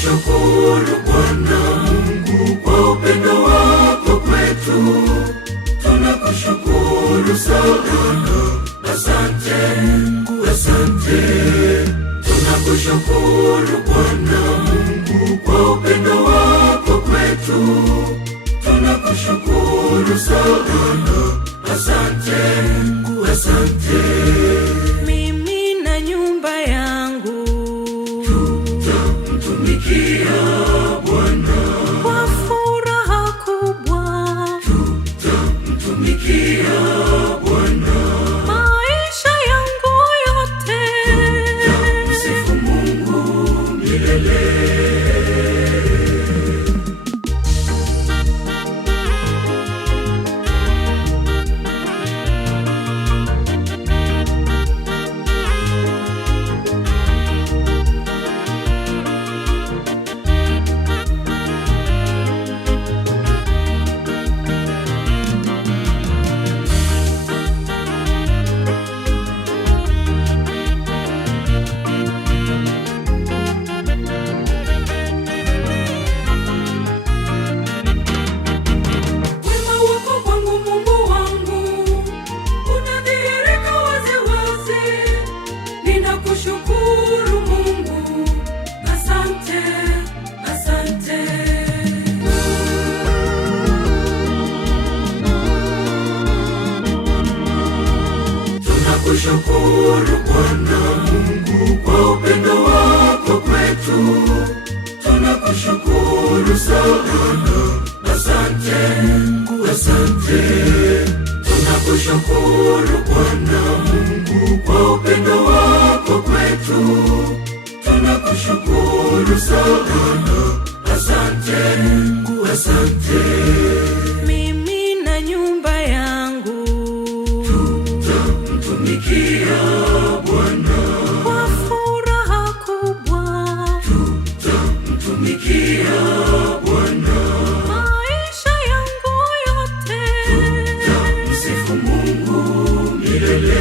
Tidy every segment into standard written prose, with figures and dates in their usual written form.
Tunakushukuru Bwana Mungu kwa upendo wako kwetu. Tunakushukuru sana. Asante, asante. Tunakushukuru Bwana Mungu kwa upendo wako kwetu. Tunakushukuru sana. Asante, asante. Mimi na nyumba yangu tutamtumikia Bwana kwa furaha kubwa. Tutamtumikia Bwana Maisha yangu yote tutamsifu Mungu milele. Ninakushukuru Mungu, asante, asante. Tunakushukuru Bwana Mungu kwa upendo wako kwetu. Tunakushukuru sana. Asante, asante. Tunakushukuru Bwana Mungu kwa upendo wako kwetu. Tunakushukuru sana. Asante, asante. Mimi na nyumba yangu tutamtumikia Bwana kwa furaha kubwa. Tutamtumikia Bwana Maisha yangu yote tutamsifu Mungu milele.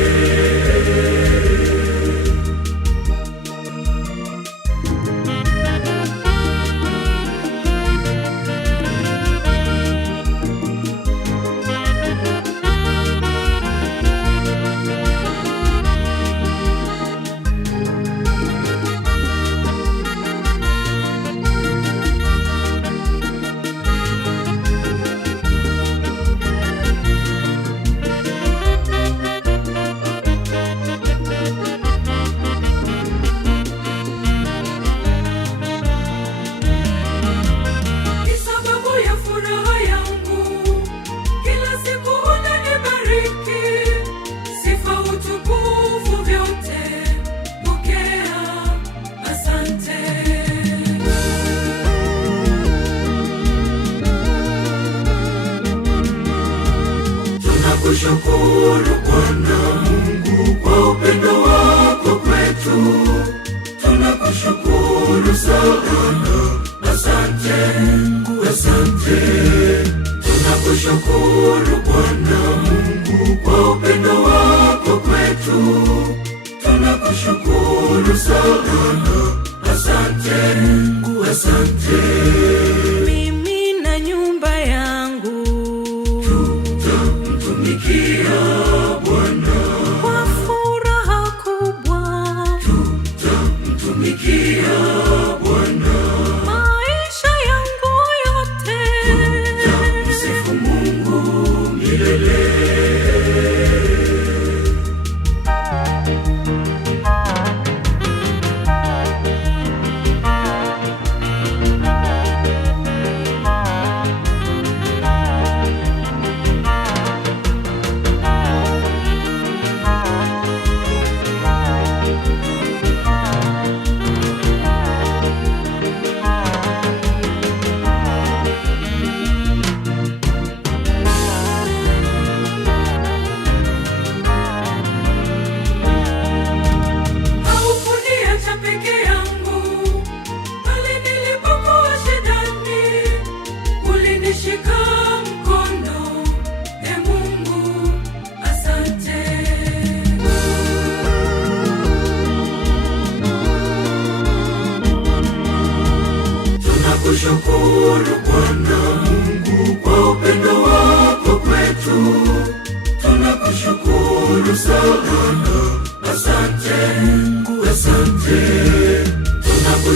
Tunakushukuru Bwana Mungu kwa upendo wako kwetu. Tunakushukuru sana. Asante, asante. Tunakushukuru Bwana Mungu kwa upendo wako kwetu. Tunakushukuru sana. Asante, asante. mimi na nyumba yangu Tutamtumikia Bwana kwa furaha kubwa. tutamtumikia Bwana Maisha yangu yote tutamsifu Mungu milele.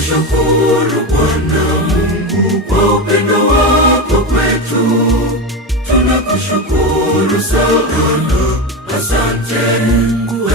Tunakushukuru Bwana Mungu kwa upendo wako kwetu. Tunakushukuru sana. Asante Mungu,